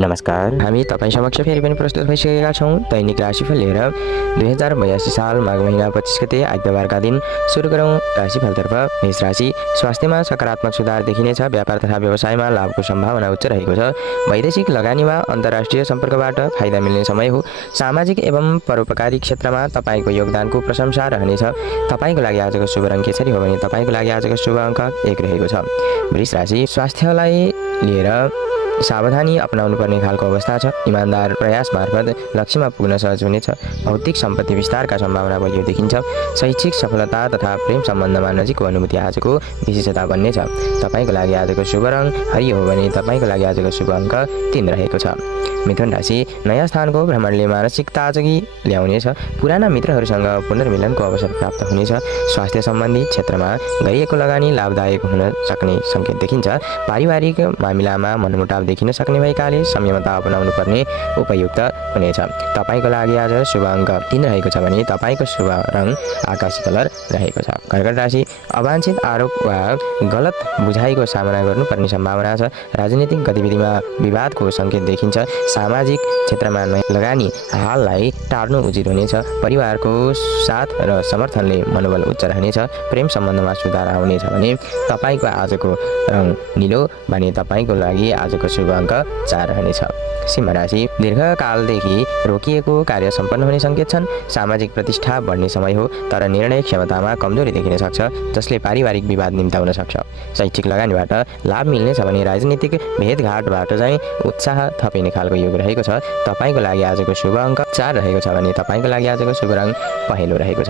नमस्कार, हामी तपाईँ समक्ष फेरि पनि प्रस्तुत भइसकेका छौँ दैनिक राशिफल लिएर 2082 साल माघ महिना 25 गते आइतबारका दिन सुरु गरौँ राशिफलतर्फ। मेष राशि, स्वास्थ्यमा सकारात्मक सुधार देखिनेछ। व्यापार तथा व्यवसायमा लाभको सम्भावना उच्च रहेको छ। वैदेशिक लगानी वा अन्तर्राष्ट्रिय सम्पर्कबाट फाइदा मिल्ने समय हो। सामाजिक एवं परोपकारी क्षेत्रमा तपाईँको योगदानको प्रशंसा रहनेछ। तपाईँको लागि आजको शुभ रङ केसरी हो भने तपाईँको लागि आजको शुभ अङ्क 1 रहेको छ। वृष राशि, स्वास्थ्यलाई लिएर सावधानी अपनाउनु पर्ने खालको अवस्था छ। इमान्दार प्रयास मार्फत लक्ष्यमा पुग्न सहज हुनेछ। भौतिक सम्पत्ति विस्तारका सम्भावना बलियो देखिन्छ। शैक्षिक सफलता तथा प्रेम सम्बन्धमा नजिकको अनुभूति आजको विशेषता बन्नेछ। तपाईँको लागि आजको शुभ रङ हरियो हो भने तपाईँको लागि आजको शुभ अङ्क 3 रहेको छ। मिथुन राशि, नयाँ स्थानको भ्रमणले मानसिक ताजगी ल्याउनेछ। पुराना मित्रहरूसँग पुनर्मिलनको अवसर प्राप्त हुनेछ। स्वास्थ्य सम्बन्धी क्षेत्रमा गरिएको लगानी लाभदायक हुन सक्ने सङ्केत देखिन्छ। पारिवारिक मामिलामा मनमुटाव देखिन सक्ने भएकाले संयमता अपनाउनु पर्ने उपयुक्त हुनेछ। तपाईँको लागि आज शुभ अङ्क 3 रहेको छ भने तपाईँको शुभ रङ आकाशी कलर रहेको छ। कर्कट राशि, अवांछित आरोप वा गलत बुझाइको सामना गर्नुपर्ने सम्भावना छ। राजनीतिक गतिविधिमा विवादको सङ्केत देखिन्छ। सामाजिक क्षेत्रमा लगानी हाललाई टार्नु उचित हुनेछ। परिवारको साथ र समर्थनले मनोबल उच्च रहनेछ। प्रेम सम्बन्धमा सुधार आउनेछ भने तपाईँको आजको रङ निलो भने तपाईँको लागि आजको शुभ अङ्क 4 रहनेछ। सिंह राशि, दीर्घकालदेखि रोकिएको कार्य सम्पन्न हुने सङ्केत छन्। सामाजिक प्रतिष्ठा बढ्ने समय हो, तर निर्णय क्षमतामा कमजोरी देखिन सक्छ, जसले पारिवारिक विवाद निम्ताउन सक्छ। शैक्षिक लगानीबाट लाभ मिल्नेछ भने राजनीतिक भेटघाटबाट चाहिँ उत्साह थपिने खालको योग रहेको छ। तपाईँको लागि आजको शुभ अङ्क 4 रहेको छ भने तपाईँको लागि आजको शुभ रङ पहेँलो रहेको छ।